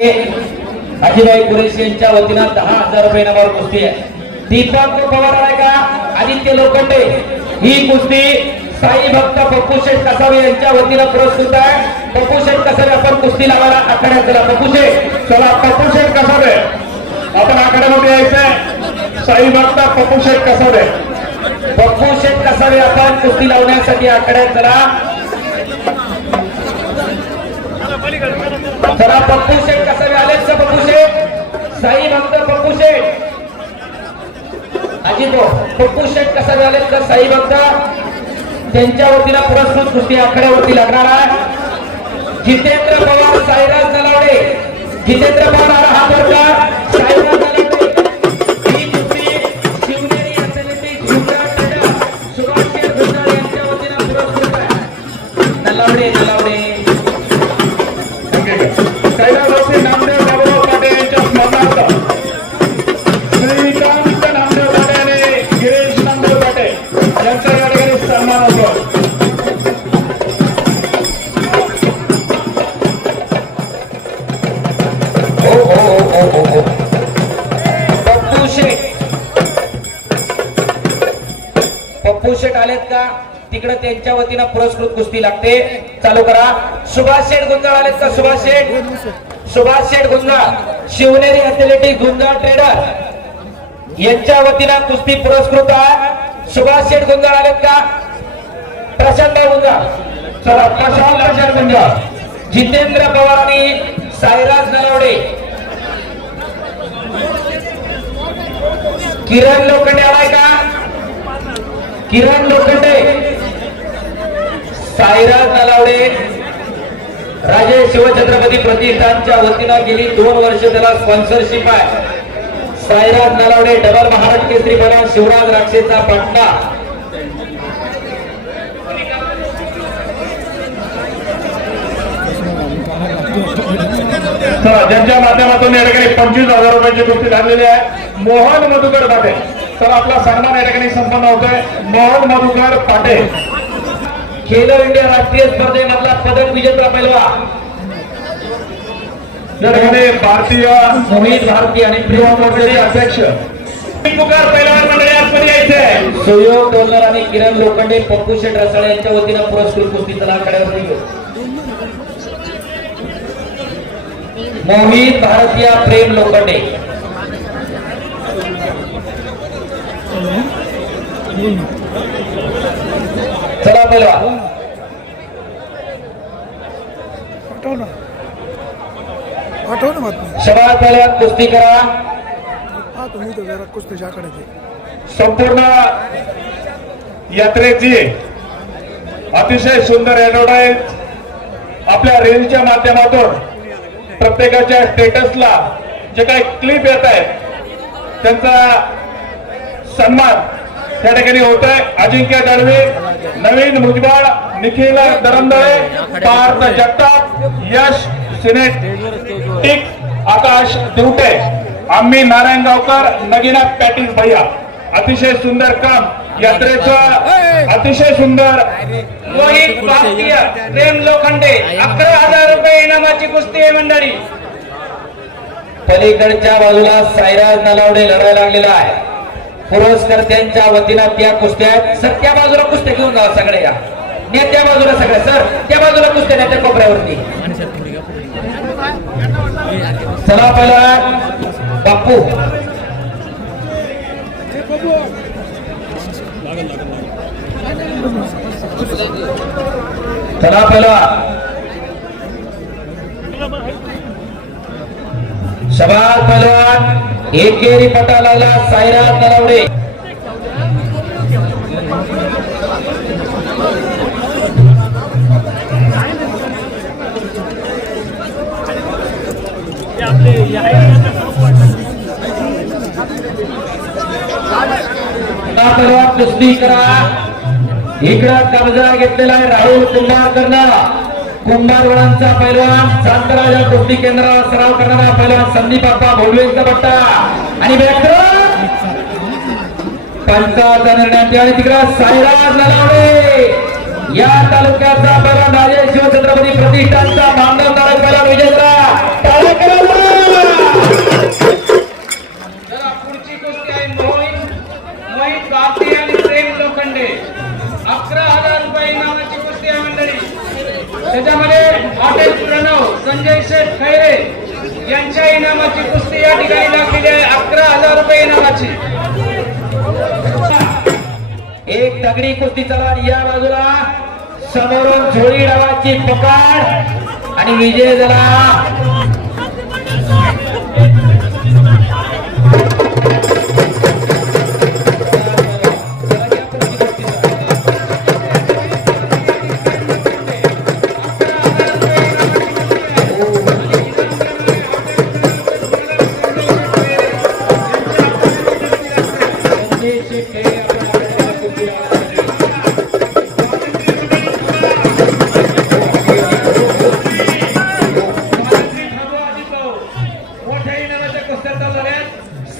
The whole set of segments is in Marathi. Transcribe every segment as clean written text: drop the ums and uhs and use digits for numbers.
अजिबाई कुरेशी यांच्या वतीनं 10,000 रुपये इनामावर कुस्ती आहे. दीपक पवार आहे का आदित्य लोखंडे ही कुस्ती साई भक्त पप्पू शेठ कसावे यांच्या वतीनं पुरस्कृत आहे. पप्पू शेठ कसावे आपण कुस्ती लावायला आखाड्यात चला. पप्पू शेठ चला. पप्पू शेठ कसावे आपण आखाड्यामध्ये यायचंय. साई भक्त पप्पू शेठ कसावे. पप्पू शेठ कसावे आपण कुस्ती लावण्यासाठी आखाड्यात चला. चला पप्पू शेठ कसावे आलेच का? पप्पू शेठ साई भक्त पप्पू शेठ अजितो पप्पू शेठ कसावे आलेच का? साई भक्त त्यांच्या वतीला पुरस्कृत कुस्ती आखाड्यावरती लागणार आहे. जितेंद्र पवार साईराज नलावडे. जितेंद्र पवार हा वर्ग साईराज नलावडे ही कुस्ती शिवनेरी असेलिटी सुभाष शेठ गुंजाळ यांच्या वतीला पुरस्कृत आहे. नलावडे कैलासवासी नामदेव बाबूराव पाटे यांच्या स्मरणार्थ श्रीकांत नामदेव पाटे आणि गिरीश नामदेव पाटे यांचा या ठिकाणी सन्मान होतो. पप्पू शेठ आलेत का? तिकडे त्यांच्या वतीनं पुरस्कृत कुस्ती लागते. चालू करा. सुभाष शेठ गुंजाळ आलेत का? सुभाष शेठ गुंजाळ शिवनेरी अथलेटिक गुंजाळ ट्रेडर यांच्या वतीनं कुस्ती पुरस्कृत आहे. सुभाष शेठ गुंजाळ आलेत का? प्रशांत गुंजाळ चला. प्रशांत गुंजाळ जितेंद्र पवार आणि साईराज नलावडे. किरण लोखंडे आलाय का? किरण लोखंडे साईराज नलावडे राजे शिवछत्रपती प्रतिष्ठानच्या वतीनं गेली 2 वर्ष त्याला स्पॉन्सरशिप आहे. साईराज नलावडे डबल महाराष्ट्र केसरी बनवून शिवराज राक्षेचा पाटणा. ज्यांच्या माध्यमातून या ठिकाणी 25,000 रुपयाची कुस्ती झालेली आहे. मोहन मधुकर पाटे. तर आपला सन्मान या ठिकाणी संपन्न होतोय. मोहन मधुकर पाटे खेलो इंडिया राष्ट्रीय स्पर्धेमधला पदक विजेता पैलवान या ठिकाणी भारतीय मोहित भारती आणि प्रिया मोर्चाचे अध्यक्ष पुकार पैलवान मंडळी आतमध्ये यायचे. सुयोग डोलर आणि किरण लोखंडे पप्पू शेठ रसाळे यांच्या वतीनं पुरस्कृत कुस्तीचा आखाड्यावरती घेऊ. मोहित भारतीय प्रेम लोखंडे चला पैलवान. शबाद पैलवान कुस्ती करा. संपूर्ण यात्रेची अतिशय सुंदर ऍडव्हर्टाईज आपल्या रीलच्या माध्यमातून प्रत्येकाच्या स्टेटसला जे काही क्लिप येत आहेत त्यांचा सन्मान त्या ठिकाणी होत आहे. अजिंक्य दळवी, नवीन भुजबळ, निखिल दरंदळे, पार्थ जगताप, यश सिनेटिक, आकाश दिवटे, आम्ही नारायण गावकर, नगीना पॅटीस भैया. अतिशय सुंदर काम यात्रेचं. अतिशय सुंदर. मोहित भारतीय प्रेम लोखंडे 11,000 रुपये इनामाची कुस्ती आहे मंडळी. पलीकडच्या बाजूला साईराज नलावडे लढायला लागलेला आहे. पुरस्कर्त्यांच्या वतीनं त्या कुस्त्या आहेत. सर त्या बाजूला कुस्त्या घेऊन जा सगळे. या नेत्या बाजूला सगळ्या. सर त्या बाजूला कुस्त्या नेत्या कोपऱ्यावरती. चला पहिला बापू. चला पहिला शबाद पहिलवान एकेरी पटा लागला साईराज नलावडे. कुस्ती करा. इकडं कब्जा घेतलेला आहे राहुल कुंभारकरनं. कुंभारवळांचा पैलवान शांतराजा कुस्ती केंद्राला सराव करणारा पैलवान संदीप बाप्पा भोलवेचा बट्टा आणि पंचाचा निर्णय. आणि तिकडं साईराज नलावडे या तालुक्याचा पैलवान राजे शिवछत्रपती प्रतिष्ठानचा मामदार विजयला रुपये इनामाची कुस्ती आहे मंडळी। त्याच्यामध्ये हॉटेल प्रणव संजय शेठ खैरे यांच्या इनामाची कुस्ती या ठिकाणी लागलेली आहे 11,000 रुपये इनामाची। एक दगडी कुस्ती चला या बाजूला समोरून झोळी डावाची पकड आणि विजय झाला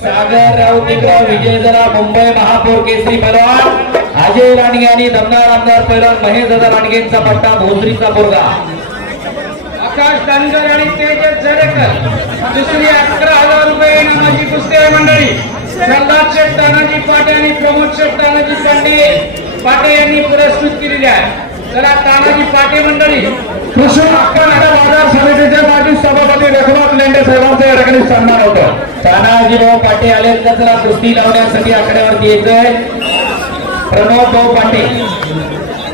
सागर राऊतीकराव विजय झाला। मुंबई महापौर केसरी पहलवान अजय लांडगे आणि दमदार आमदार पहलवान महेश दादा लांडगेंचा पट्टा भोसरीचा पोरगा आकाश दानगर आणि तेजस जरेकर दुसरी 11,000 रुपये इनामाची कुस्ती आहे मंडळी। प्रल्हाद शेठ तानाजी पाटे आणि प्रमोद शेठ तानाजी पाटे यांनी पुरस्कृत केलेली आहे। चला तानाजी पाटे मंडळी कृषी बाजार समितीचे माजी सभापती रघुनाथ लेंडे साहेबांचा या ठिकाणी सन्मान होतो। तानाजीभाऊ पाटे आले तर चला कुस्ती लावण्यासाठी आकड्यावरती यायचंय। प्रणव भाऊ पाटे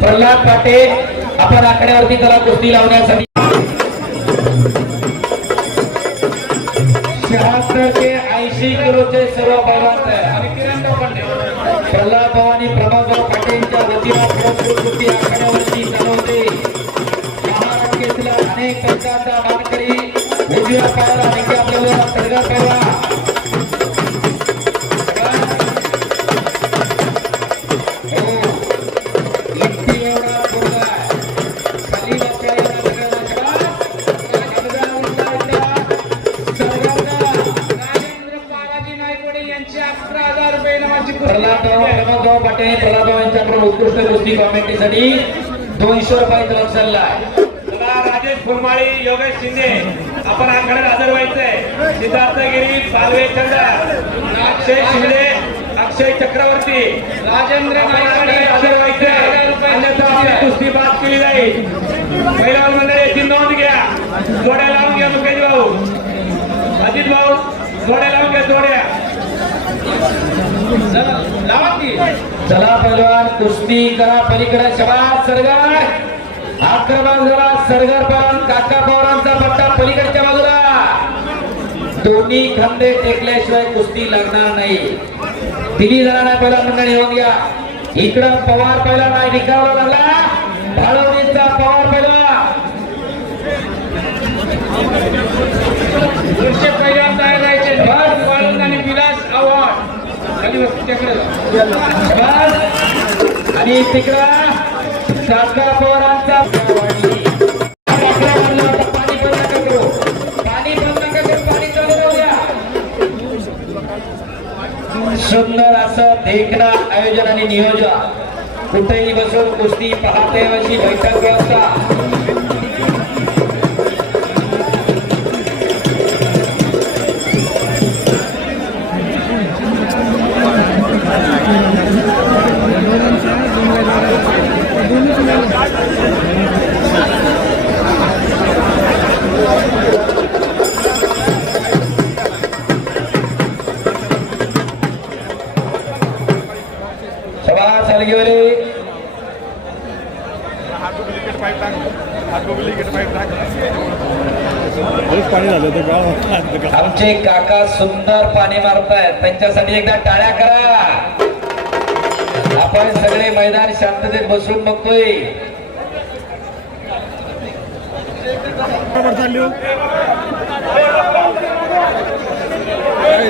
प्रल्हाद पाटे आपण आकड्यावरती चला कुस्ती लावण्यासाठी 76 ते 80 किलोचे सर्व पहलवान आणि किरणराव पाटे प्रल्हाद भाऊ आणि प्रमोद भाऊ पाटे यांच्या वतीने कुस्ती आकड्यावरती चालवते। महाराष्ट्रातला अनेक पंचांचा मानकरी उजव्या पायाला देखील आपल्याला सरकार पहिला प्रल्हाद पाटे प्रल्हाद यांच्याकडून उत्कृष्ट कुस्ती कॉमेंट्रीसाठी 200 रुपयाचा बक्षीस आहे। राजेश फुलमाळी योगेश शिंदे आपण आखाड्यात हजर व्हायचंय। सिद्धार्थ गिरी पालवे चंद्र अक्षय शिंदे अक्षय चक्रवर्ती राजेंद्र नाईकडे हजर व्हायचंय अन्यथा आपली कुस्ती बाद केली जाईल। पहिला मंडळी नोंद घ्या जोड्या लावून घ्या मुकेश भाऊ अजित भाऊ जोड्या लावून घ्या जोड्या लावा की चला पहलवान कुस्ती करा पलीकडे शबाज सरगार आक्रमण झाला सरगार पहलवान काका पवारांचा पट्टा पलीकडच्या बाजूला दोन्ही खंदे टेकल्याशिवाय कुस्ती लागणार नाही। दिली जाणार नाही पहिला मंडळी येऊन घ्या इकडं पवार पहिला नाही निकावला लागला भाळवणीचा पवार पहिला पुढचे पहिल्यांदा तयार राहायचे भाग वाळून आणि विलास आव्हाड खाली आणि तिकडं काका पवारांचा पाणी बंद नका करू पाणी चालू राहू द्या। सुंदर असं देखणं आयोजन आणि नियोजन कुठेही बसून कुस्ती पाहते अशी बैठक व्यवस्था आमचे काका सुंदर पाणी मारतायत त्यांच्यासाठी एकदा टाळ्या करा। आपण सगळे मैदान शांततेत बसून बघतोय।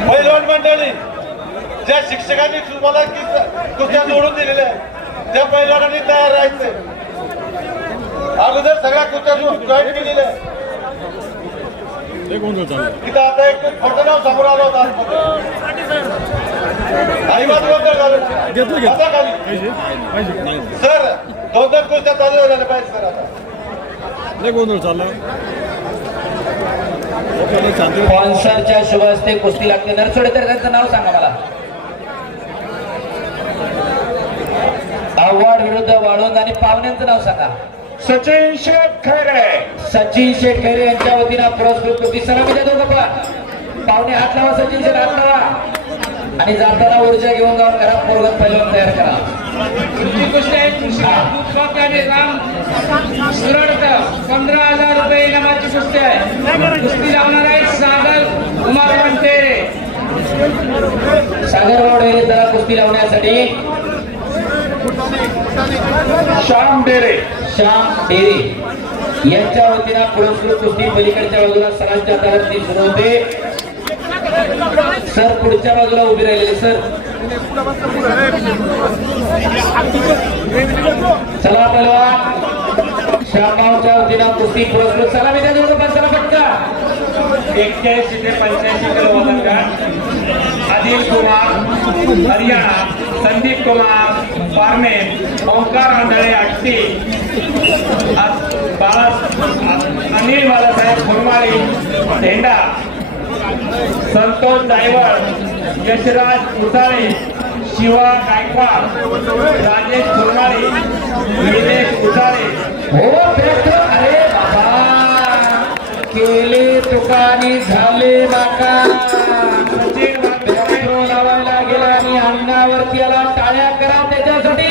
पहिलवान मंडळी ज्या शिक्षकांनी तुम्हाला कुस्त्या जोडून दिलेल्या त्या पहिलवानांनी तयार राहायचंय। अगोदर सगळ्या कुस्त्या जॉईन केलेल्या तिथं आता एक फोटो समोर आला होता सर 2-2 कुस्त्या चालू झाल्या पाहिजे सर आता गोंधळ चालला स्पॉन्सरच्या शुभ हस्ते कुस्ती लागते। नरसोडे तर त्यांचं नाव सांगा मला। आव्हाड विरुद्ध वाळूंज आणि पाहुण्यांचं नाव सांगा. सचिन शेठ खैरे. सचिन शेठ खैरे यांच्या वतीनं पुरस्कृत कुस्ती. सलामी द्या दोघं पण. पाहुणे हात लावा, सचिन शेठ हात लावा आणि जाताना ऊर्जा घेऊन जाऊन घरात पोरगत पहिलवान तयार करा. तुमची कुस्ती आहे पुष्पक आणि राम सुरडकर 15,000 रुपये इनामाची कुस्ती आहे. कुस्ती लावणार आहे सागर उमा वंटेरे. सागरराव डेरे जरा कुस्ती लावण्यासाठी श्याम डेरे. श्याम डेरे यांच्या वतीनं पुरस्कृत कुस्ती पलीकडच्या बाजूला सरांच्या दारातली सुरू होते. सर पुढच्या बाजूला उभी राहिलेले सर. चला पहिलवान श्यामरावच्या वतीनं कुस्ती पुरस्कृत. सलामी द्या दोघं पण. चला पटका. 81 ते 85 किलो वजनगट आदिल कुमार हरियाणा, संदीप कुमार पारणे, ओंकार आंधळे आष्टी, अनिल बाळासाहेब खुरमाळी झेंडा, संतोष जायवळ, यशराज उसाळे, शिवा गायकवाड, राजेश खुरमाळी, निलेश उसाळे. हो पेट्रो. अरे बाबा केले तुकानी झाले बाका. सचिन पेट्रो लावायला गेला आणि अन्नावरती आला. टाळ्या करा त्याच्यासाठी.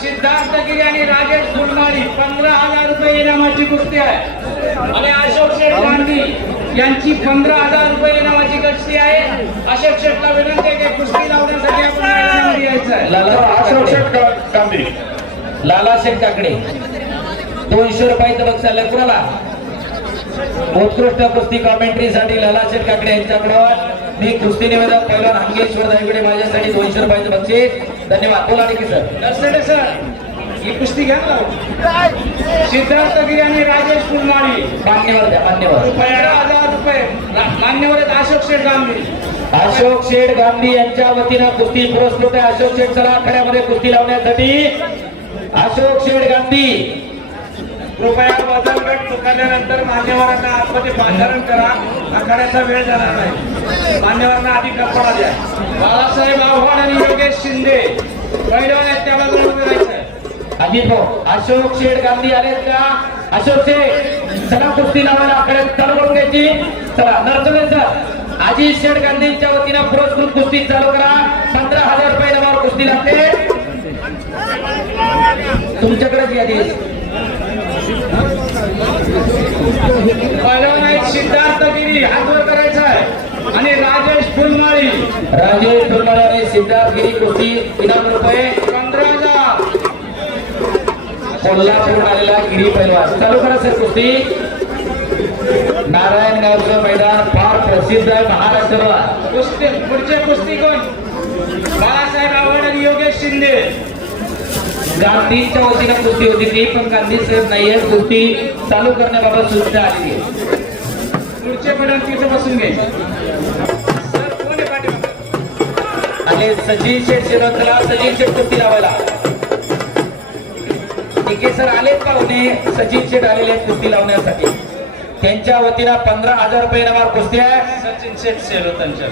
सिद्धार्थगिरी आणि राजेश गुलमाळी 15,000 रुपये इनामाची कुस्ती आहे. आणि अशोक शेठ गांधी यांची 15,000 रुपये इनामाची कुस्ती आहे. अशोक शेठला विनंती आहे की कुस्ती लावण्यासाठी आपण मैदानामध्ये यायचं आहे. अशोक शेठ गांधी. लाला शेठ काकडे 200 रुपयाचं बक्षीस आलं कुणाला. उत्कृष्ट कुस्ती कॉमेंट्रीसाठी लाला शेठ काकडे यांच्याकडून मी कुस्ती निवेदक पहिलवान हंगेश्वर दायगुडे माझ्यासाठी 200 रुपयाचं बक्षीस. धन्यवाद. बोला की सर. नरसडे सर ही कुस्ती घ्या ना. सिद्धार्थगिरी आणि राजेश गुलमाळी मान्यवर द्या. मान्यवर 15,000 रुपये. मान्यवर आहेत अशोक शेठ गांधी. अशोक शेठ गांधी यांच्या वतीनं कुस्ती पुरस्कृत आहे. अशोक शेठ चला आखाड्यामध्ये कुस्ती लावण्यासाठी. अशोक शेठ गांधी कृपया वजन गट पुकारल्यानंतर मान्यवरांना आतमध्ये पाचारण करा. आखाड्याचा वेळ झाला नाही. मान्यवरांना आधी कल्पना द्या. बाळासाहेब आव्हाड आणि योगेश शिंदे पहिलवान आहेत, त्या बाजूला उभे राहायचं. अजित भाऊ अशोक शेठ गांधी आलेत का. अशोक शेठ चला कुस्ती लावायला आखाड्यात चालू करून घ्यायची. चला नरसुळे सर अजित शेठ गांधींच्या वतीनं पुरस्कृत कुस्ती चालू करा. 15,000 रुपये नावावर कुस्ती लागते. तुमच्याकडेच यादी. पहिलवान आहेत सिद्धार्थगिरी हात वर करायचा आहे आणि राजेश फुलमाळी. राजेश फुलमाळे आणि सिद्धार्थगिरी कुस्ती इनाम रुपये 15,000. कोल्हापूर आलेला गिरी पैलवान. चालू करा सर कुस्ती. नारायणगावचं मैदान फार प्रसिद्ध आहे महाराष्ट्रात. कुस्ती पुढचे कुस्ती कोण. बाळासाहेब आव्हाड आणि योगेश शिंदे. गांधींच्या वतीनं कुस्ती होती ती पण गांधी साहेब नाहीये. कुस्ती चालू करण्याबाबत सूचना आली आहे. पुढचे पडून तिथे बसून घे. सर कोण आहे पाठीमागे. आणि सचिन शेठ शिरोतला. सचिन शेठ कुस्ती लावायला. टिके सर आलेत पाहुणे. सचिन शेठ आलेले आहेत कुस्ती लावण्यासाठी. त्यांच्या वतीनं 15,000 रुपये नावावर कुस्ती आहे. सचिन शेठ सेलो त्यांच्या.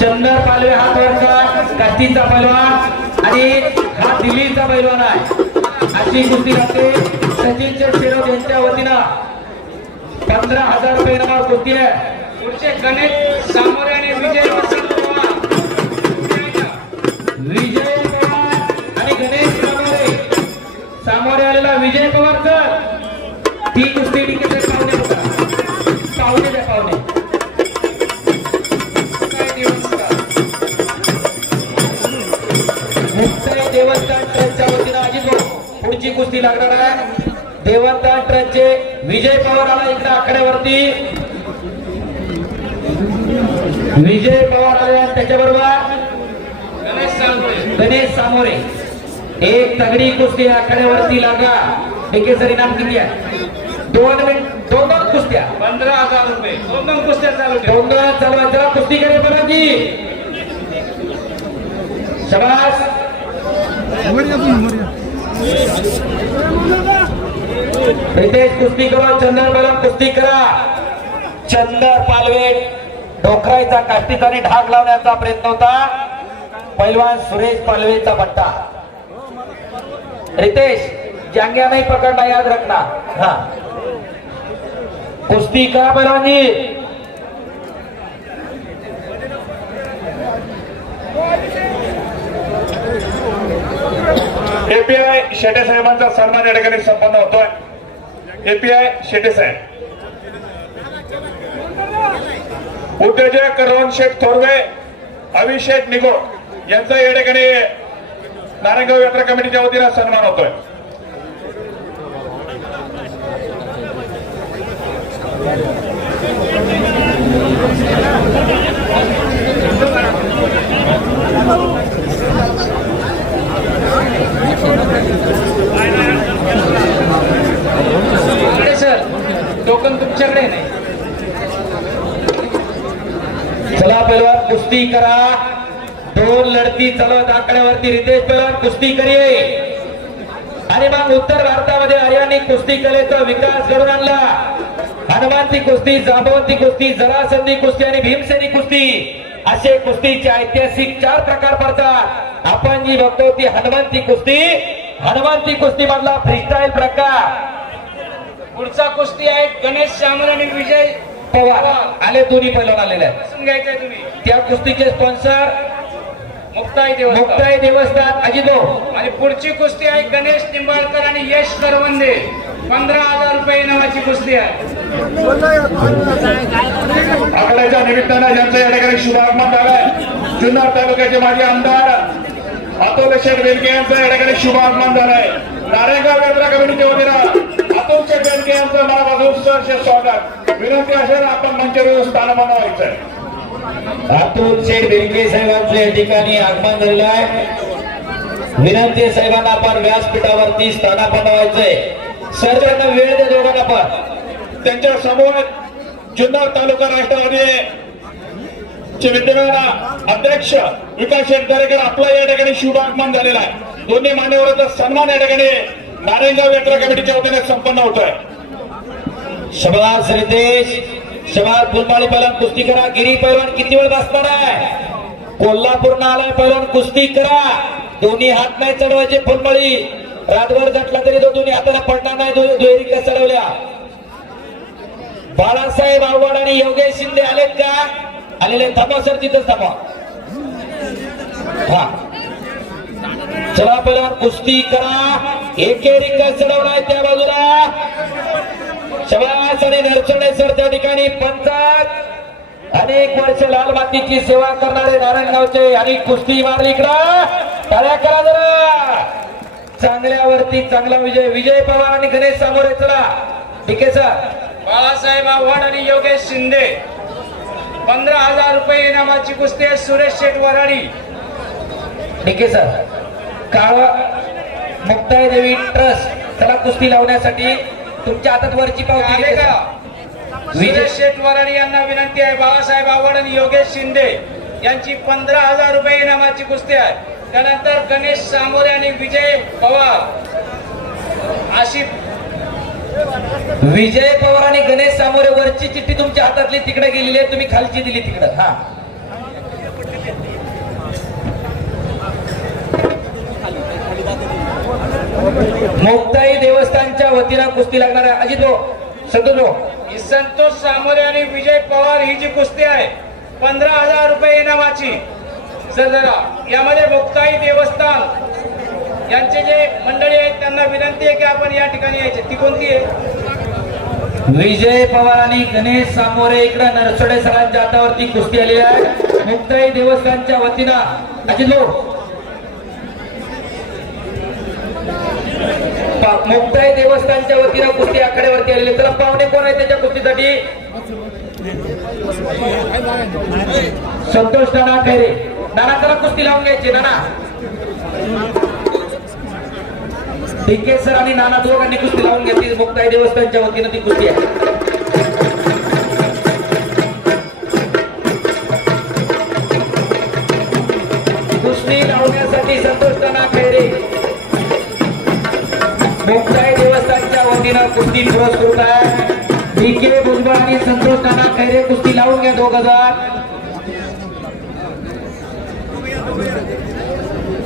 चंदर पालवे हा वरचा काष्टीचा पैलवान आणि हा दिल्लीचा पैलवान आहे. अशी कुस्ती लागते. सचिन शेठ शिरोत यांच्या वतीनं 15,000 रुपये नावावर कुस्ती आहे. पुढचे गणेश सामोरे आणि विजय वसंत पवार. विजय पवार आणि गणेश सामोरे. सामोरे आलेला विजय पवार सर. ती कुस्ती टिके सर पाहुणे होता. पाहुणे द्या पाहुणे. मुक्ताई देवस्थान ट्रस्टच्या वतीनं अजित भाऊ पुढची कुस्ती लागणार आहे. देवस्थान ट्रस्टचे विजय पवार आला इकडे आखाड्यावरती. विजय पवार आले त्याच्याबरोबर गणेश सामोरे. एक तगडी कुस्ती आखाड्यावरती लागा. सर इनाम किती आहे. 2 मिनिट 2 कुस्त्या 15,000 रुपये. 2 कुस्त्या चालू ठेव. 2 चालवायच्या. कुस्ती करे बघा की. शाबास. रितेश कुस्ती करा. चंदर बलम कुस्ती करा. चंदर पालवे डोकराईचा काष्टीचा आणि ढाक लावण्याचा प्रयत्न होता. पैलवान सुरेश पालवेचा पट्टा. रितेश जांग्या नहीं पकड़ना, याद रखना. हाँ कुश्ती का पैलवान जी. एपीआय शेटे साहेबांचा सन्मान या ठिकाणी संपन्न होतोय. एपीआय शेटे साहेब. उद्योजक रोहन शेठ थोरवे, अभिषेक निगोड यांचा या ठिकाणी नारायणगाव यात्रा कमिटीच्या वतीने सन्मान होतोय. सर टोकन तुमच्याकडे नाही. चला पैलवान कुस्ती करा. दोन लढती चालवत आकड्यावरती. रितेश पैलवान कुस्ती करिये. आणि मग उत्तर भारतामध्ये आर्यांनी कुस्ती कलेचा विकास घडून आणला. हनुमानची कुस्ती, जांबवंती कुस्ती, जरासंधी कुस्ती आणि भीमसेनी कुस्ती असे कुस्तीचे ऐतिहासिक 4 प्रकार पडतात. आपण जी बघतो ती हनुमानची कुस्ती. हनुमानची कुस्ती मधला फ्रीस्टाईल प्रकार. पुढचा कुस्ती आहे गणेश शामल आणि विजय पवार आले. दोन्ही पैलवान आलेले आहेत. समजून घ्यायचंय तुम्ही. त्या कुस्तीचे स्पॉन्सर मुक्ताई देवस्थान. मुक्ताई देवस्थान अजितो. आणि पुढची कुस्ती आहे गणेश निंबाळकर आणि यश करवंदे. 15,000 रुपये नावाची कुस्ती आहे. आकड्याच्या निमित्तानं ज्यांचं या ठिकाणी शुभागमन झालंय, जुन्नर तालुक्याचे माजी आमदार अतुल शेठ बेनके यांचं या ठिकाणी शुभागमन झालंय. नारायणगाव यात्रा कमिटीच्या वतीनं अतुल शेठ बेनके यांचं मनापासून सहर्ष स्वागत. विनंती असेल आपण मंचावर स्थानमान व्हायचंय. अतुल शेठ बेनके साहेबांचं या ठिकाणी आगमन झालेलं आहे. विनंती आहे साहेबांना आपण व्यासपीठावरती स्थानापन्न व्हायचंय. सर्वांना वेळ दे दोघांना पण. त्यांच्या समोर जुन्नर तालुका राष्ट्रवादी चे विद्यमान अध्यक्ष विकास शेठ दरेकर आपला या ठिकाणी शुभागमन झालेला आहे. दोन्ही मान्यवरांचा सन्मान या ठिकाणी नारायणगाव यात्रा कमिटीच्या वतीने संपन्न होतोय. शबास रितेश, शबास फुलमाळी पैलवान कुस्ती करा. गिरी पैलवान किती वेळ बसणार आहे? कोल्हापूरनं आलाय पैलवान कुस्ती करा. दोन्ही हात नाही चढवायचे. फुलमाळी रातभर झटला तरी तो दोन्ही हाताने पडणार नाही. दुहेरी का चढवल्या. बाळासाहेब आव्हाड आणि योगेश शिंदे आलेत का? आलेले. थांबा सर, तिथंच थांबा. हा चला पैलवान कुस्ती करा. एकेरी का चढवलाय त्या बाजूला. शबास आणि नरसोडे सर त्या ठिकाणी पंचायत अनेक वर्ष लाल मातीची सेवा करणारे नारायणगावचे आणि कुस्ती मारली. इकडं टाळ्या करा जरा. चांगल्यावरती चांगला विजय. विजय पवार आणि गणेश सामोरे. चला ठीक आहे सर. बाळासाहेब आव्हाड आणि योगेश शिंदे. 15,000 रुपये इनामाची कुस्ती आहे. सुरेश शेठ वराडी. ठीक आहे सर. काळवा मुक्ताई देवी ट्रस्ट त्याला कुस्ती लावण्यासाठी तुमच्या हातात वरची पावती आले का? सुरेश शेठ वराडी यांना विनंती आहे. बाळासाहेब आव्हाड आणि योगेश शिंदे यांची 15,000 रुपये इनामाची कुस्ती आहे. त्यानंतर गणेश सामोरे आणि विजय पवार अशी. विजय पवार आणि गणेश सामोरे. वरची चिठ्ठी तुमच्या हातातली तिकडे गेलेली आहे. तुम्ही खालची दिली तिकडे. हा मुक्ताई देवस्थानच्या वतीनं कुस्ती लागणार आहे. अजित ही संतोष सामोरे आणि विजय पवार ही जी कुस्ती आहे 15,000 रुपये इनामाची. सर जरा यामध्ये मुक्ताई देवस्थान यांचे जे मंडळी आहेत त्यांना विनंती आहे की आपण या ठिकाणी यायचे. ती कोणती आहे? विजय पवार आणि गणेश सामोरे. इकडे नरसोडे सरांच्या हातावरती कुस्ती आलेली आहे. मुक्ताई देवस्थानच्या वतीनं अजित मुक्ताई देवस्थानच्या वतीनं कुस्ती आखाड्यावरती आलेली. त्याला पाहुणे कोण आहे त्याच्या कुस्तीसाठी? संतोष नाना खैरे. नाना त्याला कुस्ती लावून घ्यायची. नाना डीके सर आणि नाना दोघांनी कुस्ती लावून घेतली. मुक्ताई देवस्थानच्या वतीनं ती कुस्ती आहे. कुस्ती लावण्यासाठी संतोष नाना खैरे मुक्ताई देवस्थानच्या वतीनं कुस्ती पुरस्कृत आहे. डीके भुजबळ आणि संतोष नाना खैरे कुस्ती लावून घ्या. 2000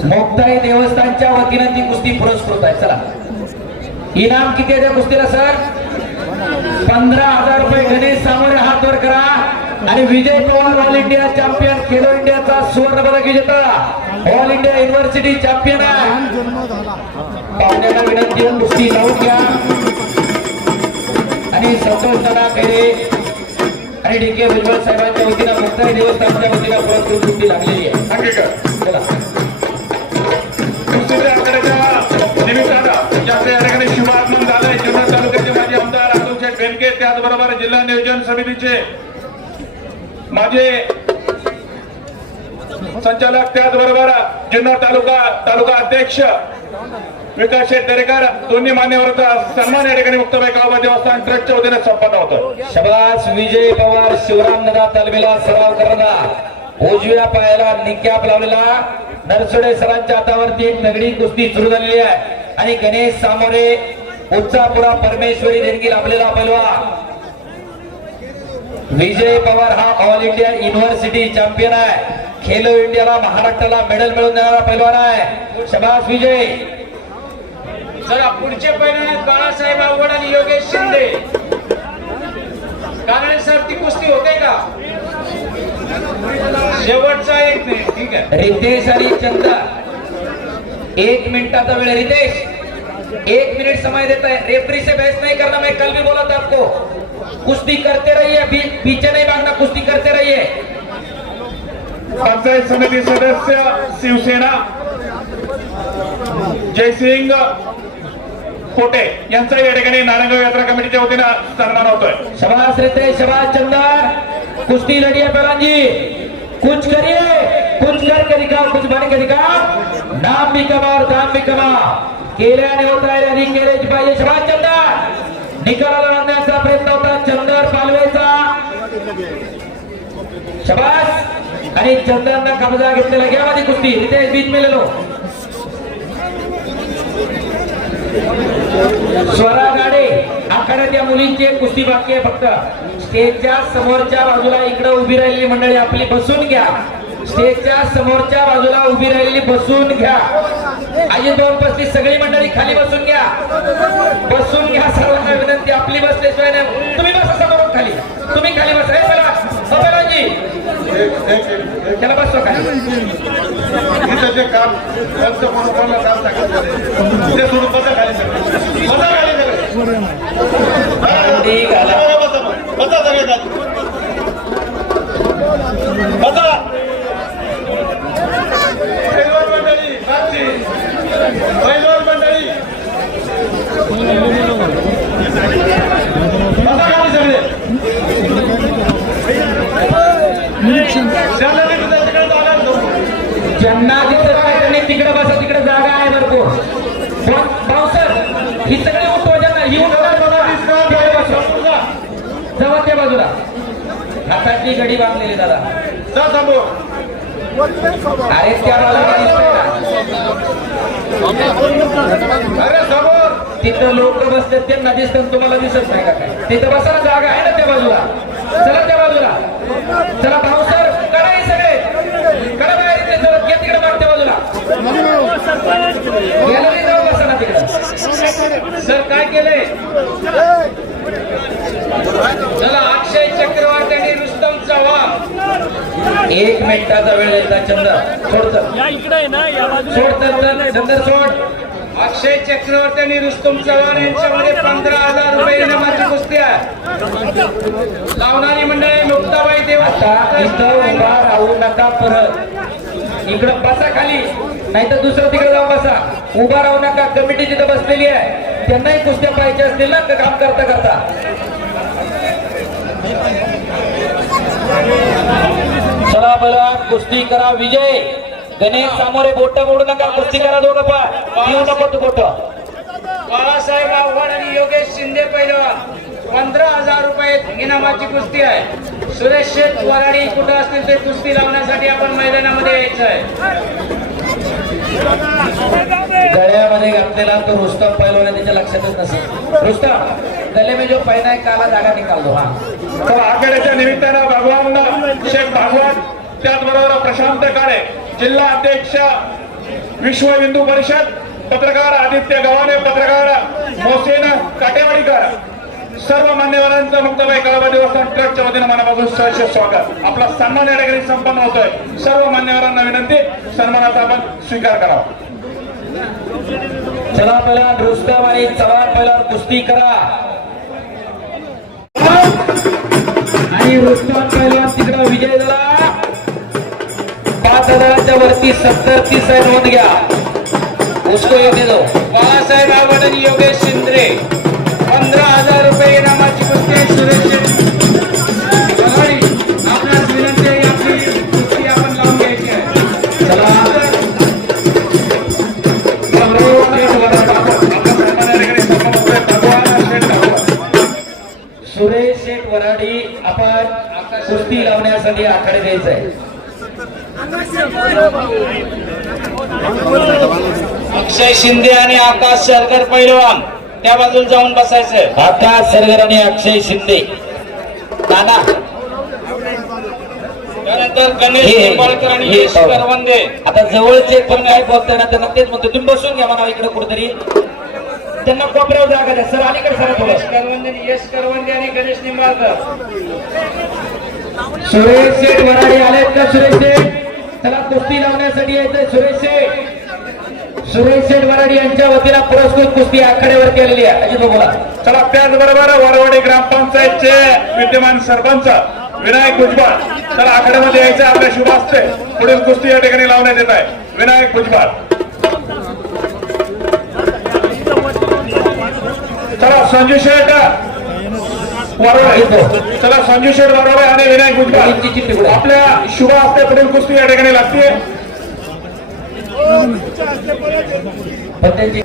मोक्ताई देवस्थानच्या वतीनं ती कुस्ती पुरस्कृत आहे. चला इनाम किती आहे त्या कुस्तीला सर? 15,000 रुपये. गणेश सामोरे हात वर करा. आणि Vijay Pawar all India champion, Khelo इंडियाचा सुवर्ण पदक विजेता, ऑल इंडिया युनिव्हर्सिटी चॅम्पियन आहे. पाहुण्यांना विनंती आहे कुस्ती लावून घ्या. आणि संतोष दादा खैरे आणि डीके भुजबळ साहेबांच्या वतीनं मुक्ताई देवस्थानच्या वतीनं पुरस्कृत कुस्ती लागलेली आहे. हकीकत चला कुस्तीच्या आखाड्याच्या निमित्तानं ज्या ठिकाणी शुभागमन झालंय जुन्नर तालुक्याचे माजी आमदार अतुल शेठ बेनके, त्याचबरोबर जिल्हा नियोजन समितीचे माजी संचालक, त्याचबरोबर जुन्नर तालुका अध्यक्ष विकास शेठ दरेकर, दोन्ही मान्यवरांचा सन्मान या ठिकाणी मुक्ताबाई काळोबा देवस्थान ट्रस्टच्या वतीने संपन्न होतो. शबास विजय पवार, शिवराम दादा तालमीला सराव करणारा उजव्या पायाला निकॅप लावलेला नरसोडे सरांच्या हातावरती एक नगडी कुस्ती सुरू झालेली आहे. आणि गणेश सामोरे उच्चापुरा परमेश्वरी देणगी लाभलेला पैलवान विजय पवार हा ऑल इंडिया युनिव्हर्सिटी चॅम्पियन आहे. खेलो इंडियाला महाराष्ट्राला मेडल मिळवून देणारा पैलवान आहे. शबास विजय. चला पुढचे पैलवान बाळासाहेब आवड आणि योगेश शिंदे. कानडे साहेब ती कुस्ती होते का? शेवटचा 1 मिनिट. ठीक आहे. रितेश आणि चंदा 1 मिनिटाचा वेळ. रितेश 1 मिनट समय देता है. रेफरी से बहस नहीं करना. मैं कल भी बोला था आपको, कुश्ती करते रहिए, पीछे नहीं भागना, कुश्ती करते रहिए. पंचायत समिती सदस्य शिवसेना जयसिंग कोटे यांचा या ठिकाणी नारायणगाव यात्रा कमिटीच्या वतीनं सन्मान होतोय. शबाश रितेश, शबाश चंदा. कुश्ती लड़िए पहलवान जी, कुछ करिए, कुछ करके दिखाओ, कुछ बन के दिखाओ. नाम भी कमा और दाम भी कमा. केल्याने होत राहिले आणि केल्याची पाहिजे. शबाश चंदा. निकालाला आणण्याचा प्रयत्न होता चंदर पालवेचा. शबाश. आणि चंदरनं कब्जा घेतलेला. घ्या माझी कुस्ती. रितेश बीच में ले लो. स्वरा गाडे आखाड्यात या मुलींची एक कुस्ती बाकी आहे. फक्त स्टेजच्या समोरच्या बाजूला इकडे उभी राहिलेली मंडळी आपली बसून घ्या. स्टेजच्या समोरच्या बाजूला उभी राहिलेली बसून घ्या. अजित 235 सगळी मंडळी खाली बसून घ्या. बसून घ्या. सर्वांना विनंती, आपली बसल्याशिवाय नाही. तुम्ही बसा समोर खाली. तुम्ही खाली बसा. हे चला जी त्याला बसवा खाली. त्याचे काम त्यांचं कोणाला काम टाकत ते सोडून बसा खाली सगळे. बसा खाली सगळे. ठीक आहे. बसा सगळे खाली. बसा. पैलवान मंडळी साक्षी. पैलवान मंडळी बसा खाली सगळे. ज्यांना जिथं काय त्यांनी तिकडे बसा. तिकडे जागा आहे भरपूर. बाउन्सर ही सगळी उठवा. ज्यांना ही जवळ त्या बाजूला हातातली गडी बांधलेली दादा. जा समोर. अरे त्या बाजूला दिसतंय अरे समोर. तिथं लोक बसतात त्यांना दिसतात, तुम्हाला दिसत नाही का काय? तिथं बसायला जागा आहे ना त्या बाजूला. चला त्या बाजूला. चला बाउन्सर करा. हे सगळे करा बाहेर. इथे चला. घ्या तिकडे मागच्या बाजूला. गॅलरी जाऊ बसा ना तिकडं. सर काय केलंय? चला अक्षय चक्रवर्ती आणि रुस्तम चव्हाण. 1 मिनिटाचा वेळ द्यायचा. चंदर सोडतं. या इकडे आहे ना, या बाजूला सोड चंदर सोड. अक्षय चक्रवर्ती आणि रुस्तम चव्हाण यांच्यामध्ये 15,000 रुपये इनामाची कुस्ती आहे. लावणारी मंडळी मुक्ताबाई देव. आता इथं उभा राहू नका. परत इकडं बसा खाली, नाही तर दुसरं तिकडे जाऊन बसा. उभा राहू नका. कमिटी तिथं बसलेली आहे, त्यांनाही कुस्त्या पाहिजे असतील ना काम करता करता. चला बला कुस्ती करा. विजय गणेश सामोरे बोट मोडू नका. कुस्ती करा दोघं पण. येऊ नको तू बोट. बाळासाहेब आव्हाड आणि योगेश शिंदे पैलवान. 15,000 रुपये इनामाची कुस्ती आहे. सुरेश शेठ वराडी कुठं असतील ते कुस्ती लावण्यासाठी आपण मैदानामध्ये यायचं आहे. गळ्यामध्ये घातलेला तो रुस्तम पैलवान आहे, त्याच्या लक्षातच नसेल. रुस्तम गले में जो पहना है काला धागा निकाल दो. हा तर आखाड्याच्या निमित्तानं भगवान शेख भागवत, त्याचबरोबर प्रशांत काळे जिल्हा अध्यक्ष विश्व हिंदू परिषद, पत्रकार आदित्य गव्हाणे, पत्रकार मोहसेन काटेवाडीकर, सर्व मान्यवरांचं मुक्ताबाई कळवा देवस्थान ट्रस्टच्या वतीनं मनापासून सहर्ष स्वागत. आपला सन्मान या ठिकाणी संपन्न होतोय. सर्व मान्यवरांना विनंती, सन्मानाचा आपण स्वीकार करावा. चला पहिला रुस्तम आणि चव्हाण पहिला कुस्ती करा आणि रुस्तम पहिला तिकडे विजय झाला. 5,000च्या वरती 70-30 आहे, नोंद घ्या. उसको एक दे दो. बाळासाहेब आवड आणि योगेश शिंदे 15,000 रुपये इनामाची कुस्ती आहे. सुरेश गव्हाणे, आपणास विनंती आहे आपली कुस्ती आपण लावून घ्यायची आहे. चला सुरेश शेठ वराडी आपण कुस्ती लावण्यासाठी आखाडे द्यायचं आहे. अक्षय शिंदे आणि आकाश सरगर पैलवान त्या बाजूला जाऊन बसायचं. आकाश सरगर आणि अक्षय शिंदे नाना त्यानंतर गणेश हे- निंबाळकर आणि हे- यश करवंदे. आता जवळचे पण काय बोलताना त्यांना तेच म्हणतो, तुम्ही बसून घ्या म्हणा इकडे कुठेतरी. त्यांना कोपऱ्यावर जागा द्या. सर अलीकडे सर थोडं. यश करवंदे आणि गणेश निंबाळकर. सुरेश शेठ वराडी आलेत का? सुरेश शेठ त्याला कुस्ती लावण्यासाठी यायचंय. सुरेश शेठ वराडी यांच्या वतीनं पुरस्कृत कुस्ती आखाड्यावरती आलेली आहे. अजित बोला. चला त्याचबरोबर वरवडी ग्रामपंचायतचे विद्यमान सरपंच विनायक भुजबळ, चला आखाड्यामध्ये यायचं. आपल्या शुभ हस्ते पुढील कुस्ती या ठिकाणी लावण्यात येत आहे. विनायक भुजबळ, चला संजू शेठ वरवडे, चला संजू शेठ वरवडे आणि विनायक भुजबळ आपल्या शुभ हस्ते पुढील कुस्ती या ठिकाणी लागते. पण त्यांची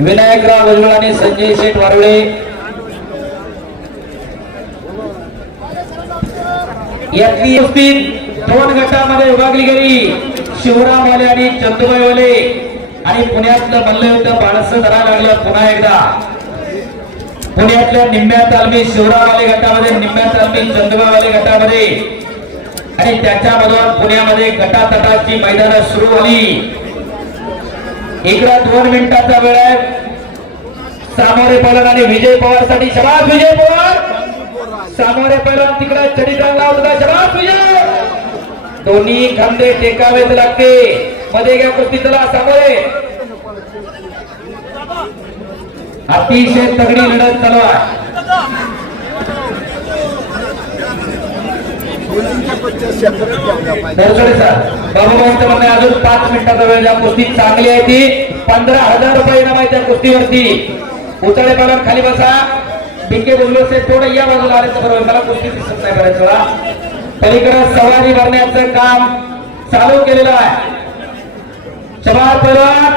विनायकराव भुजबळ आणि संजय शेठ वारुळे यातली कुस्ती 2 गटामध्ये विभागली गेली. शिवराम वाले आणि चंदुबाई वाले आणि पुण्यातलं मल्लयुद्ध बाळसं धरायला लागलं. पुन्हा एकदा पुण्यातल्या निम्म्या तालमी शिवराम वाले गटामध्ये, निम्म्या तालमी चंदुबाई वाले गटामध्ये आणि त्याच्यामधून पुण्यामध्ये गटातटाची मैदानं सुरू झाली. इकडं 2 मिनिटाचा वेळ आहे. सामोरे पैलवान आणि विजय पवार साठी शबास विजय पवार. सामोरे पैलवान तिकडे चढी टांगला होता. शबास विजय. दोन्ही खांदे टेकावेच लागते. मध्ये घ्या कुस्ती. चला सामोरे. अतिशय तगडी लढत चालू आहे. बाबूबाईंचं म्हणणं आहे अजून 5 मिनिटाचा वेळ द्या. कुस्ती चांगली आहे ती. 15,000 रुपये इनाम आहे त्या कुस्तीवरती. उचाळे पैलवान खाली बसा. बिंके बोलवसे थोडं या बाजूला आल्याचं बरोबर. मला कुस्ती दिसत नाही बऱ्याच वेळा. पलीकडे सवारी भरण्याचं काम चालू केलेलं आहे. शबास पैलवान.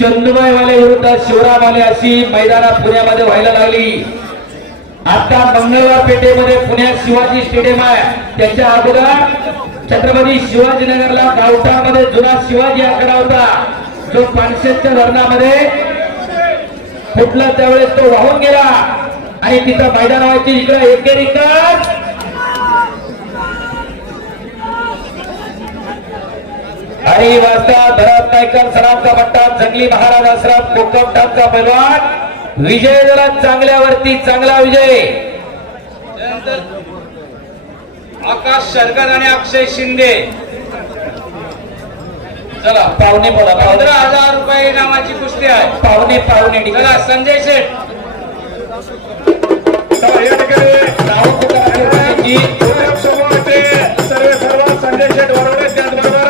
चंदुबाई वाले विरुद्ध शिवराम वाले अशी मैदानात पुण्यामध्ये व्हायला लागली. आता मंगळवार पेठेमध्ये पुण्यात शिवाजी स्टेडियम आहे. त्याच्या अगोदर छत्रपती शिवाजीनगरला गावठामध्ये जुना शिवाजी आखाडा होता, जो 500च्या धरणामध्ये फुटला. त्यावेळेस तो वाहून गेला आणि तिथं मैदान व्हायची. इकडे एकेरीकर हरी वाजता भरत नायकर सरांचा पट्टा. जंगली महाराज आश्रम कोकमठाणचा पैलवान विजय झाला. चांगल्यावरती चांगला विजय. त्यानंतर आकाश सरगर आणि अक्षय शिंदे. चला पाहुणे बोला. 15,000 रुपये इनामाची कुस्ती आहे. पाहुणे चला संजय शेठ. चला या ठिकाणी सर्व संजय शेठ वरवडे, त्याचबरोबर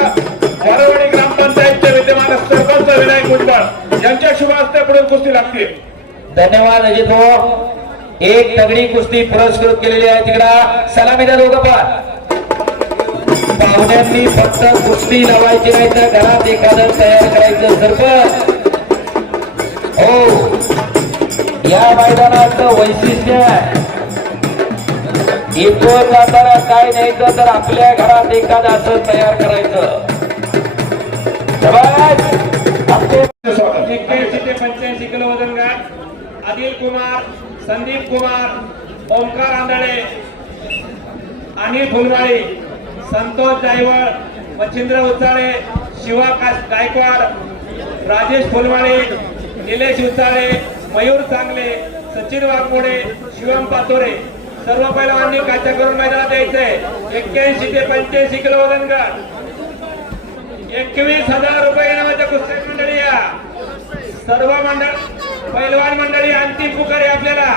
वरवडी ग्रामपंचायतचे विद्यमान सरपंच विनायक भुजबळ यांच्या शुभ हस्ते पुढील कुस्ती लागते. धन्यवाद अजित भाऊ. एक तगडी कुस्ती पुरस्कृत केलेली आहे. तिकडा सलामी द्या दोघं पण. पाहुण्यांनी फक्त कुस्ती लावायची नाही तर घरात एखादं तयार करायचं सरपंच. हो, या मैदानाचं वैशिष्ट्य इथून जाताना काय न्यायचं तर आपल्या घरात एखादं असं तयार करायचं. आपले 81 ते 85 किलो वजन गट आदिल कुमार, संदीप कुमार, ओमकार आंधळे, अनिल फुलवाळी, संतोष जायवळ, मच्छिंद्र उचाळे, शिवा गायकवाड, राजेश फुलवाळे, निलेश उचाळे, मयूर चांगले, सचिन वाघमोडे, शिवम पातोरे सर्व पैलवानांनी काचा करून मैदानात यायचंय. 81 ते 85 किलो वजन गट 21,000 रुपये इनामाच्या कुस्ती मंडळी. या सर्व मंडळ पैलवान मंडळी अंतिम पुकार आहे आपल्याला.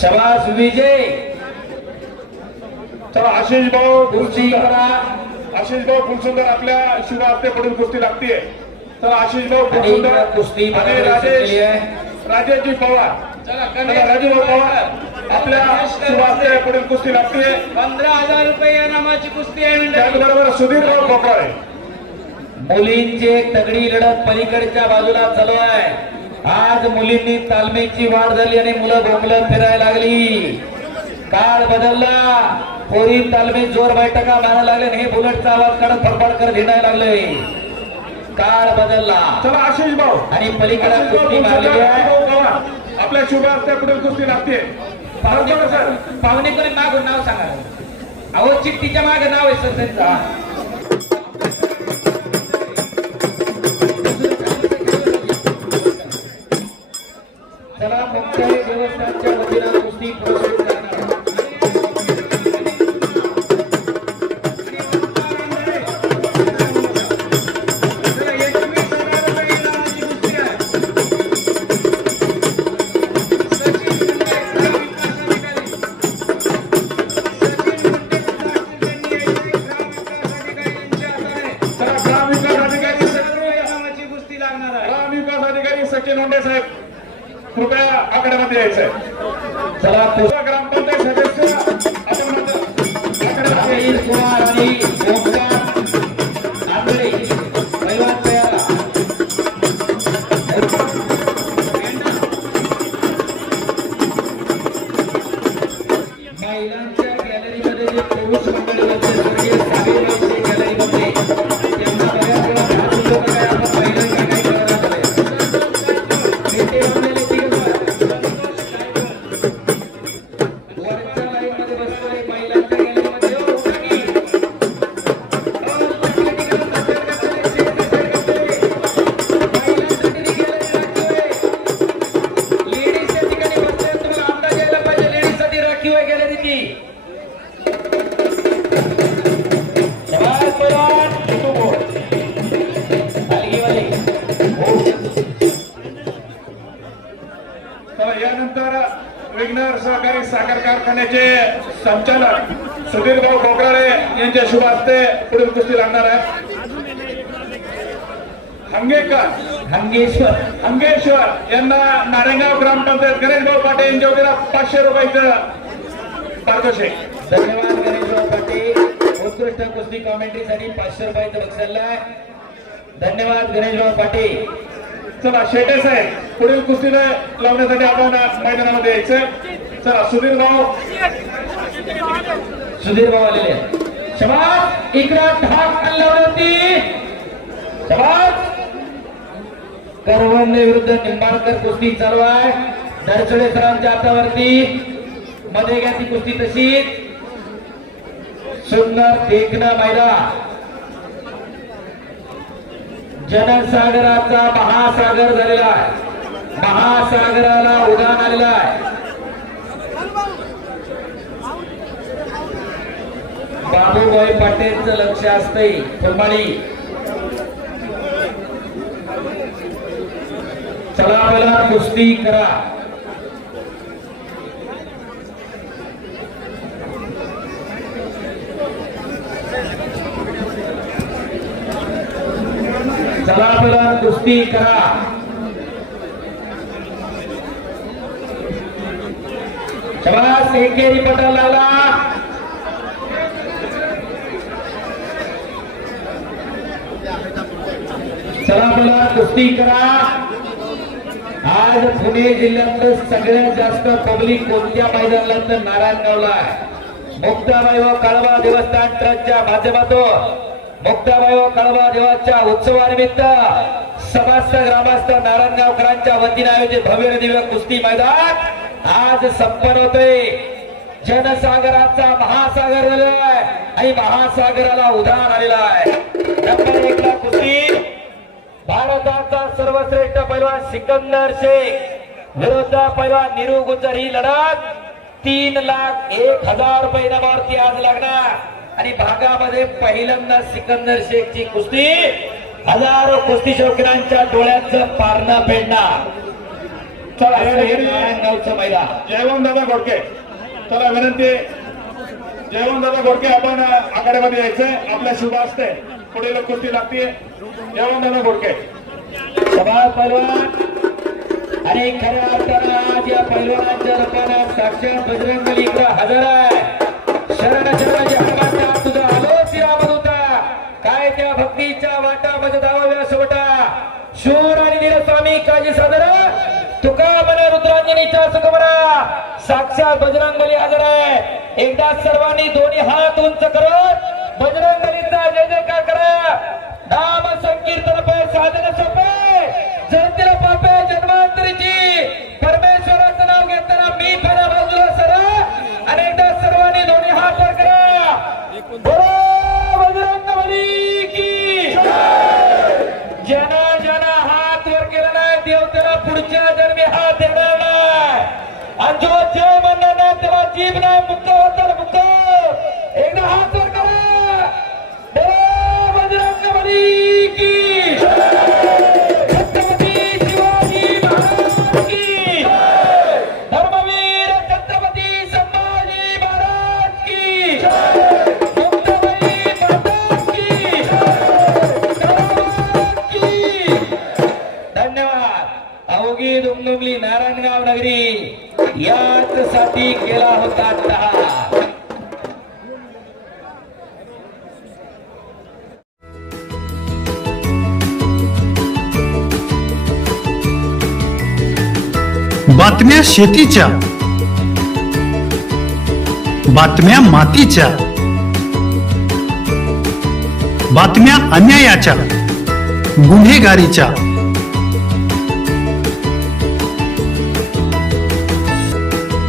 शबास विजय. चला आशिष भाऊ कुस्ती करा. आशिष भाऊ फुलसुंदर आपल्या शुभ हस्ते पुढील कुस्ती लागतीये. चला आशिष भाऊ आणि फुलसुंदर कुस्ती आणि राजेशजी पवार. चला राजू भाऊ पवार आपल्या शुभ हस्ते पुढील कुस्ती लागतीये. 15,000 रुपये इनामाची कुस्ती आहे मंडळी. त्याचबरोबर सुधीर भाऊ कोकळे. मुलींची एक तगडी लढत पलीकडच्या बाजूला चालू आहे. आज मुलींनी तालमीची वाढ झाली आणि मुलं भोंगलं फिरायला लागली. काळ बदलला. पोरी तालमीत जोर बैठका मारायला लागले आणि हे बुलेटचा आवाज काढत फडफड करत हिंडायला लागले. काळ बदलला. चला आशिष भाऊ आणि पलीकडे कुस्ती मारलेली आहे. आपल्या शुभ हस्ते पुढील कुस्ती लागते. पाहुणे कोणी मागून नाव सांगा. अहो चिठ्ठीच्या मागे नाव आहे सर त्यांचा. चला मुख्य देवस्थानच्या वतीनं कुस्ती पुरस्कृत करणार. सचिन होंडे साहेब कृपया आकड्यामध्ये यायचंय. चला ग्रामपंचायत सदस्य आपण आकड्यामध्ये अनिल कुमार आणि ओमकार आंधळे पैलवान तयार. महिलांच्या गॅलरीमध्ये जे पुरुष मंडळी होते स्वर्गीय साहेबांच्या गॅलरीमध्ये त्यांना बऱ्याच वेळा भाषण लोक काय आपण महिलांना काही करणार नाही. नेते बनलेले दिवस वरच्या लाईनमध्ये बसलेले महिलांच्या गॅलरीमध्ये हो, उठा की. लेडीजच्या ठिकाणी बसले तुम्हाला अंदाज यायला पाहिजे. लेडीजसाठी राखीव आहे गॅलरी ती. शबास पैलवान. हलगीवाले. हो. तर यानंतर विघ्नर सहकारी साखर कारखान्याचे संचालक सुधीर भाऊ कोकराळे यांच्या शुभ हस्ते पुढील कुस्ती लागणार आहे. हंगेश्वर यांना नारायणगाव ग्रामपंचायत गणेश भाऊ पाटे यांच्या वतीनं 500 रुपयाचं पारितोषिक. धन्यवाद गणेशराव पाटील. उत्कृष्ट कुस्ती कॉमेंट्रीसाठी 500 रुपयाचं बक्षीस आहे. धन्यवाद गणेशराव पाटील. चला शेटे साहेब पुढील कुस्तीला लावण्यासाठी आपण मैदानामध्ये यायचंय. चला सुधीर भाऊ आलेले. शबास. इकडं धाक खाल्ल्यावरती. शबास. करवंदे विरुद्ध निंबाळकर कुस्ती चालू आहे. दरचडे सरांच्या हातावरती. मध्ये घ्या ती कुस्ती तशीच. सुंदर देखणं मैदान. जनसागराचा महासागर झालेला आहे. महासागराला उधाण आलेला आहे. बाबूभाई पाटेलचं लक्ष असतंय. फुलमाळी. चला मला कुस्ती करा. चला मला कुस्ती करा. शबास. एकेरी पटाला लागला. चला मला कुस्ती करा. आज पुणे जिल्ह्यातलं सगळ्यात जास्त पब्लिक कोणत्या मैदानाला तर नारायणगावला आहे. मुक्ताबाई व कळवा देवस्थान ट्रस्टच्या माध्यमातून मुक्ताबाई व कळवा देवाच्या उत्सवानिमित्त समस्त ग्रामस्थ नारायणगावकरांच्या वतीने आयोजित भव्य दिव्य कुस्ती मैदान आज संपन्न होते. जनसागराचा महासागर झालेला आहे आणि महासागराला उधाण आलेला आहे. नंबर 1 ला कुस्ती भारताचा सर्वश्रेष्ठ पैलवान सिकंदर शेख विरुद्ध पैलवान नीरू गुजर. ही लढत 3,01,000 रुपये इनामावरती आज लागणार आणि भागामध्ये पहिल्यांदा सिकंदर शेखची कुस्ती हजारो कुस्ती शौकीनांच्या डोळ्याचं पारणं फेडणार. चला हे नारायणगावचं मैदान. जयवंत दादा घोडके, चला विनंती, जयवंत दादा घोडके आपण आखाड्यामध्ये यायचंय. आपल्या शुभ असते पुढे कुस्ती लागते. जयवंत दादा घोडके सभा पैलवान आणि खऱ्या अर्थानं आज या पैलवानांच्या रूपानं साक्षात बजरंगबली इकडे हजर आहे. शरण शरण जहामाच्या तुझा आलो श्रीराम होता काय त्या भक्तीच्या वाटामध्ये धावाव्या सोटा शूर आणि वीरस्वामी काजी सादर तुका मन रुद्रांजनीच्या सुखमना साक्षात बजरंगबली हजर आहे. एकदा सर्वांनी दोन्ही हात उंच करत बजरंगबलीचा जय जयकार करा. नाम संकीर्तन पे साधन सोपे जरतील पापे जन्मांतरीची परमेश्वराचं नाव घेताना मी फरा बाजूला सर अनेकदा सर्वांनी दोन्ही हात वर करा. बोलो बजरंगबली की ज्यांना ज्यांना हात वर केला नाही देव त्याला पुढच्या जन्मी हात देणार नाही आणि जो जय म्हणणार नाही तेव्हा जीभ नाही मुक्त होतात मुक्त. एकदा हात वर करा. बोलो बजरंगबली की छत्रपती शिवाजी महाराज की धर्मवीर छत्रपती संभाजी महाराज की मुक्ताबाई माता की की. धन्यवाद. अवघी दुमदुमली नारायणगाव नगरी याच साठी केला होता टहा. बातम्या शेतीच्या, बातम्या मातीच्या, बातम्या अन्यायाच्या, गुन्हेगारीच्या,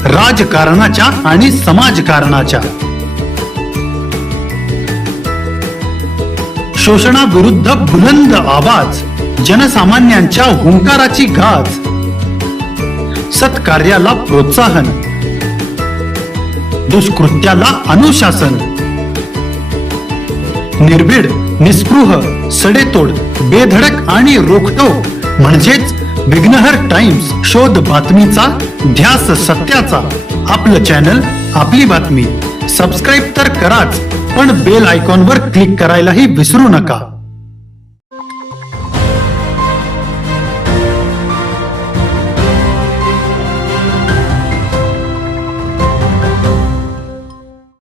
राजकारणाच्या आणि समाजकारणाच्या, शोषणाविरुद्ध बुलंद आवाज, जनसामान्यांच्या हुंकाराची गाज, सत्कार्याला प्रोत्साहन, दुष्कृत्याला अनुशासन, निर्भीड, निस्पृह, सडेतोड, बेधडक आणि रोखटोक म्हणजेच विघ्नहर टाइम्स. शोध बातमीचा, ध्यास सत्याचा. आपलं चॅनल, आपली बातमी. सबस्क्राईब तर कराच, पण बेल आयकॉनवर क्लिक करायलाही विसरू नका.